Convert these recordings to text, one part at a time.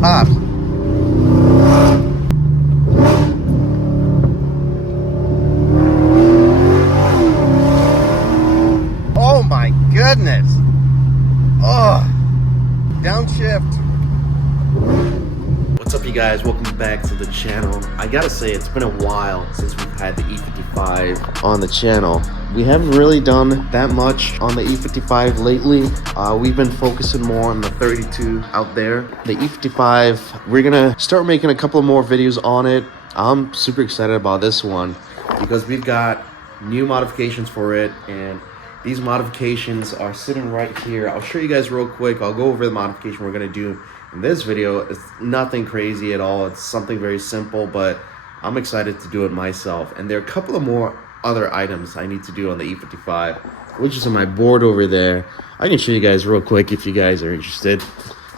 pops. Oh my goodness. Oh, downshift. What's up, you guys? Welcome back to the channel. I gotta say, it's been a while since we've had the E55 on the channel. We haven't really done that much on the E55 lately. We've been focusing more on the 32 out there. The E55, we're gonna start making a couple more videos on it. I'm super excited about this one because we've got new modifications for it, and these modifications are sitting right here. I'll show you guys real quick. I'll go over the modification we're gonna do in this video. It's nothing crazy at all. It's something very simple, but I'm excited to do it myself. And there are a couple of more other items I need to do on the E55, which is on my board over there. I can show you guys real quick if you guys are interested.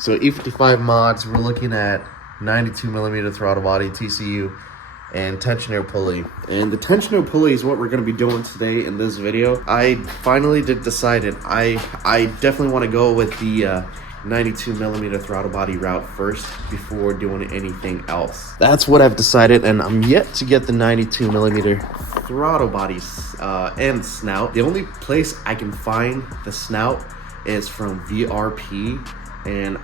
So E55 mods, we're looking at 92mm throttle body, TCU, and tensioner pulley. And the tensioner pulley is what we're going to be doing today in this video. I finally decided I definitely want to go with the 92mm throttle body route first before doing anything else. That's what I've decided, and I'm yet to get the 92mm throttle bodies and snout. The only place I can find the snout is from VRP, and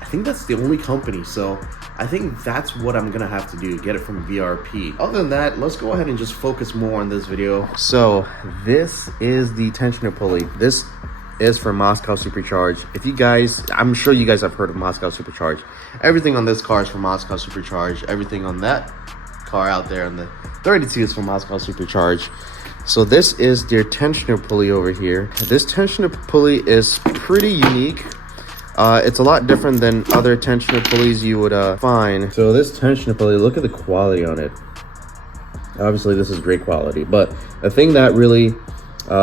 I think that's the only company, so I think that's what I'm gonna have to do, get it from VRP. Other than that, let's go ahead and just focus more on this video. So this is the tensioner pulley. This is for Moscow Supercharge. If you guys, I'm sure you guys have heard of Moscow Supercharge. Everything on this car is from Moscow Supercharge. Everything on that car out there on the 32 is from Moscow Supercharge. So this is their tensioner pulley over here. This tensioner pulley is pretty unique. It's a lot different than other tensioner pulleys you would find. So this tensioner pulley, look at the quality on it. Obviously this is great quality, but the thing that really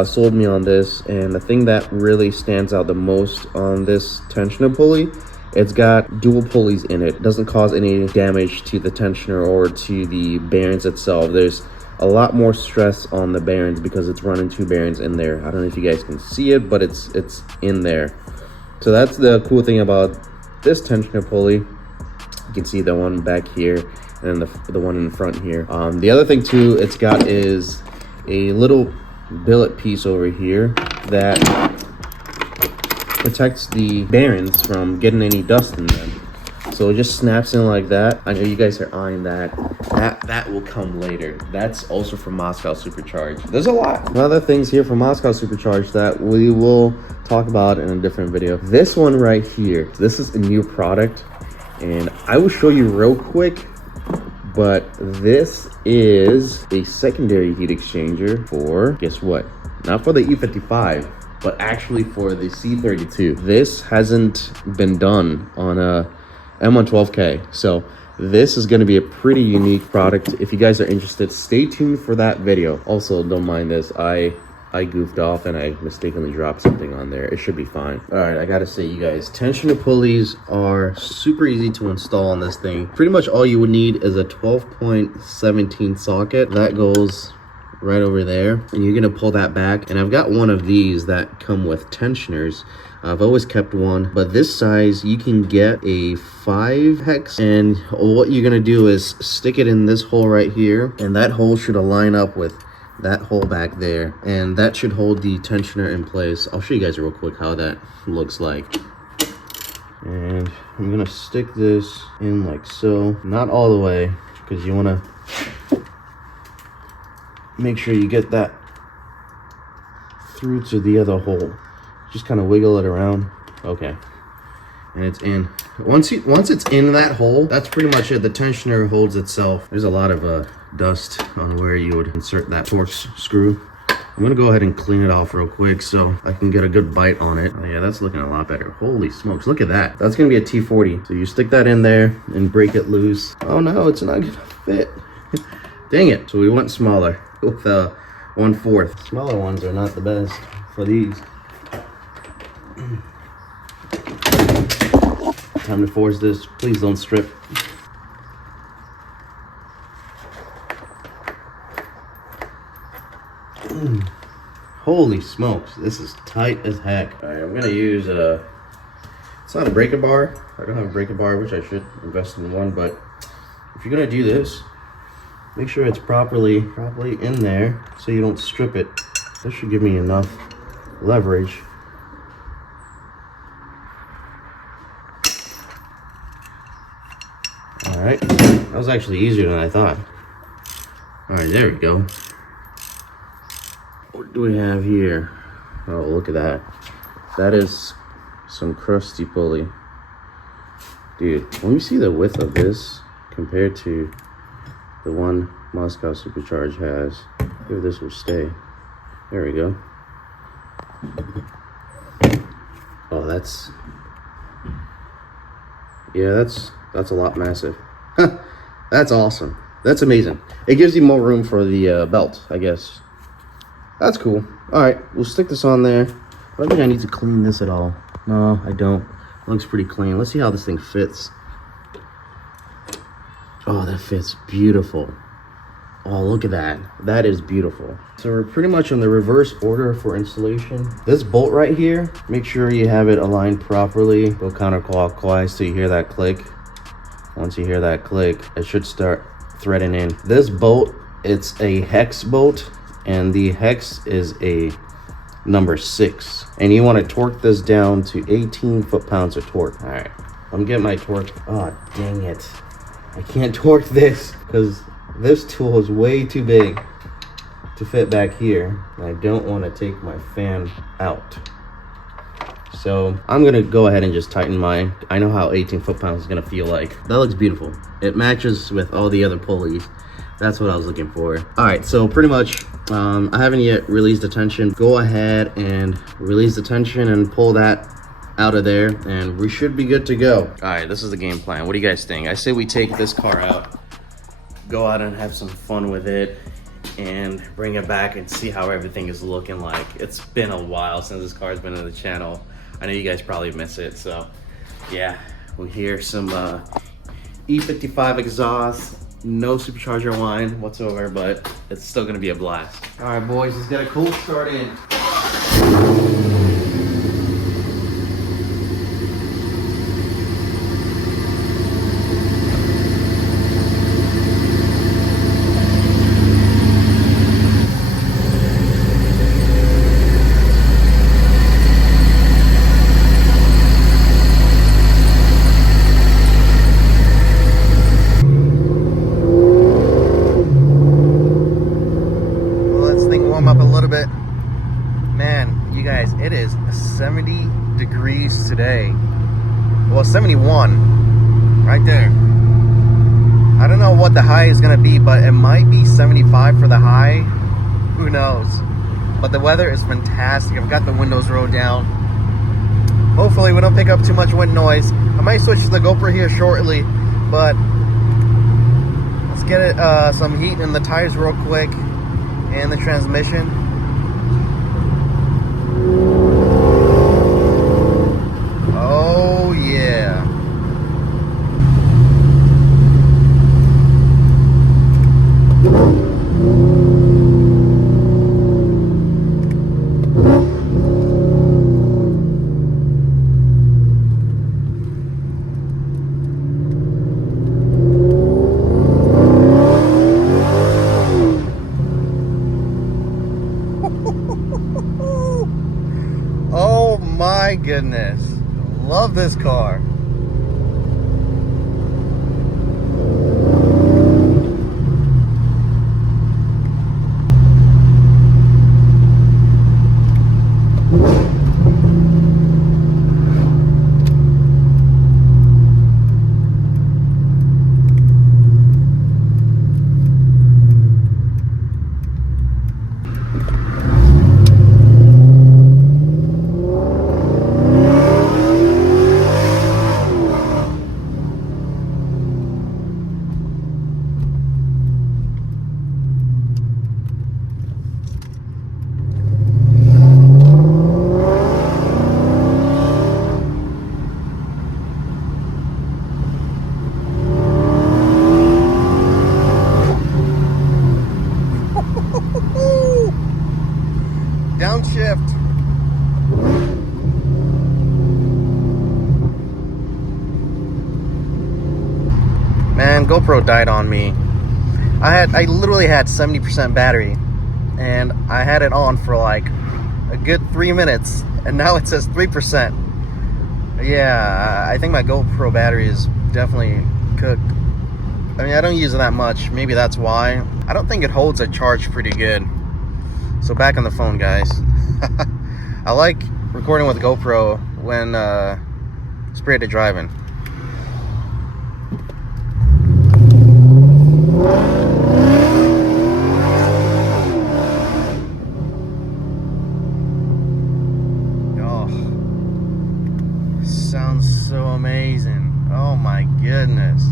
sold me on this, and the thing that really stands out the most on this tensioner pulley, it's got dual pulleys in it. It doesn't cause any damage to the tensioner or to the bearings itself. There's a lot more stress on the bearings because it's running two bearings in there. I don't know if you guys can see it, but it's in there. So that's the cool thing about this tensioner pulley. You can see the one back here and the one in front here. The other thing too it's got is a little billet piece over here that protects the bearings from getting any dust in them. So it just snaps in like that. I know you guys are eyeing that. That will come later. That's also from Moscow Supercharge. There's a lot of other things here from Moscow Supercharge that we will talk about in a different video. This one right here, this is a new product, and I will show you real quick. But this is a secondary heat exchanger for, guess what? Not for the E55, but actually for the C32. This hasn't been done on a M112K. So this is going to be a pretty unique product. If you guys are interested, stay tuned for that video. Also, don't mind this. I goofed off and I mistakenly dropped something on there. It should be fine. All right, I gotta say, you guys, tensioner pulleys are super easy to install on this thing. Pretty much all you would need is a 12.17 socket. That goes right over there, and you're gonna pull that back. And I've got one of these that come with tensioners. I've always kept one, but this size, you can get a 5 hex, and what you're gonna do is stick it in this hole right here, and that hole should align up with that hole back there, and that should hold the tensioner in place. I'll show you guys real quick how that looks like. And I'm gonna stick this in like so, not all the way, because you want to make sure you get that through to the other hole. Just kind of wiggle it around. Okay, and it's in. Once it's in that hole, that's pretty much it. The tensioner holds itself. There's a lot of dust on where you would insert that Torx screw. I'm gonna go ahead and clean it off real quick so I can get a good bite on it. Oh yeah, that's looking a lot better. Holy smokes, look at that. That's gonna be a T40. So you stick that in there and break it loose. Oh no, it's not gonna fit. Dang it. So we went smaller with 1/4. Smaller ones are not the best for these. Time to force this. Please don't strip. Holy smokes, this is tight as heck. All right, I'm gonna use It's not a breaker bar. I don't have a breaker bar, which I should invest in one, but if you're gonna do this, make sure it's properly in there so you don't strip it. This should give me enough leverage. All right, that was actually easier than I thought. All right, there we go. What do we have here? Oh, look at that. That is some crusty pulley. Dude, let me see the width of this compared to the one Moscow Supercharge has. If this will stay. There we go. Oh, that's a lot massive. That's awesome. That's amazing. It gives you more room for the belt, I guess. That's cool. All right, we'll stick this on there. I don't think I need to clean this at all. No, I don't. It looks pretty clean. Let's see how this thing fits. Oh, that fits beautiful. Oh, look at that. That is beautiful. So we're pretty much on the reverse order for installation. This bolt right here, make sure you have it aligned properly. Go counterclockwise till you hear that click. Once you hear that click, it should start threading in. This bolt, it's a hex bolt, and the hex is a number 6. And you want to torque this down to 18 foot-pounds of torque. All right, I'm getting my torque. Oh, dang it. I can't torque this because this tool is way too big to fit back here. And I don't want to take my fan out. So I'm gonna go ahead and just tighten mine. I know how 18 foot-pounds is gonna feel like. That looks beautiful. It matches with all the other pulleys. That's what I was looking for. All right, so pretty much, I haven't yet released the tension. Go ahead and release the tension and pull that out of there, and we should be good to go. All right, this is the game plan. What do you guys think? I say we take this car out, go out and have some fun with it, and bring it back and see how everything is looking like. It's been a while since this car's been on the channel. I know you guys probably miss it, so yeah, we hear some E55 exhaust, no supercharger whine whatsoever, but it's still gonna be a blast. All right, boys, let's get a cool start in. Up a little bit. Man, you guys, it is 70 degrees today. Well, 71 right there. I don't know what the high is gonna be, but it might be 75 for the high. Who knows? But the weather is fantastic. I've got the windows rolled down. Hopefully we don't pick up too much wind noise. I might switch to the GoPro here shortly, but let's get it some heat in the tires real quick. And the transmission. Oh yeah. Oh my goodness. Love this car. GoPro died on me. I literally had 70% battery, and I had it on for like a good 3 minutes, and now it says 3%. Yeah, I think my GoPro battery is definitely cooked. I mean, I don't use it that much. Maybe that's why. I don't think it holds a charge pretty good. So back on the phone, guys. I like recording with GoPro when spirited driving. Oh, sounds so amazing. Oh my goodness.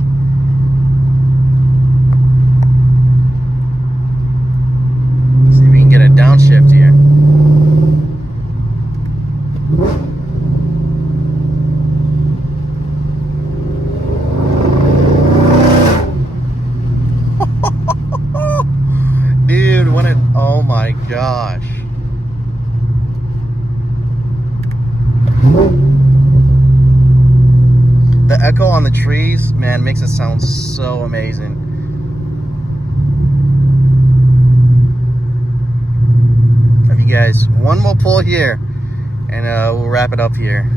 See if we can get a downshift here. Dude, when it, oh my gosh. The echo on the trees, man, makes it sound so amazing. Have you guys, one more pull here, and we'll wrap it up here.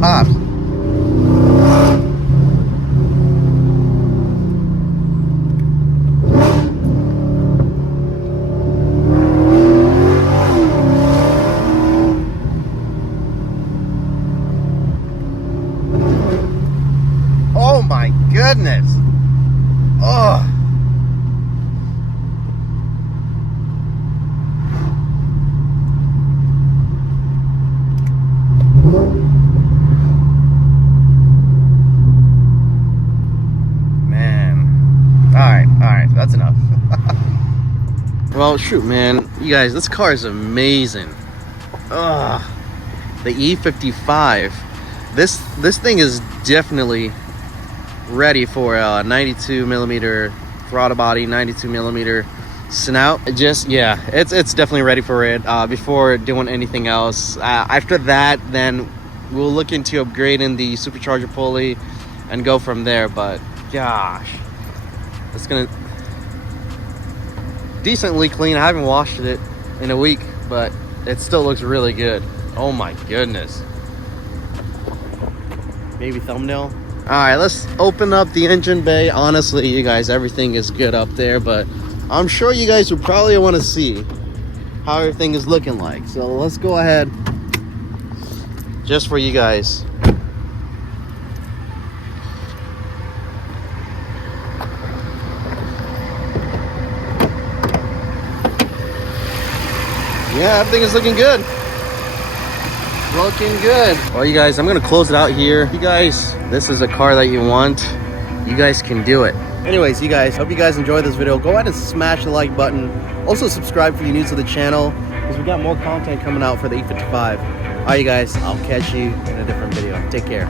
Pops. Oh my goodness. Oh. Alright, that's enough. Well, shoot, man. You guys, this car is amazing. Ugh. The E55. This thing is definitely ready for a 92 millimeter throttle body, 92 millimeter snout. Yeah, it's definitely ready for it. Before doing anything else, after that, then we'll look into upgrading the Supercharger pulley and go from there. But gosh, it's gonna decently clean. I haven't washed it in a week, but it still looks really good. Oh my goodness. Maybe thumbnail. All right, let's open up the engine bay. Honestly, you guys, everything is good up there, but I'm sure you guys would probably want to see how everything is looking like. So let's go ahead, just for you guys. Yeah, everything is looking good. Looking good. Well, you guys, I'm gonna close it out here. You guys, this is a car that you want. You guys can do it. Anyways, you guys, hope you guys enjoyed this video. Go ahead and smash the like button. Also subscribe if you're new to the channel, because we got more content coming out for the E55. All right, you guys, I'll catch you in a different video. Take care.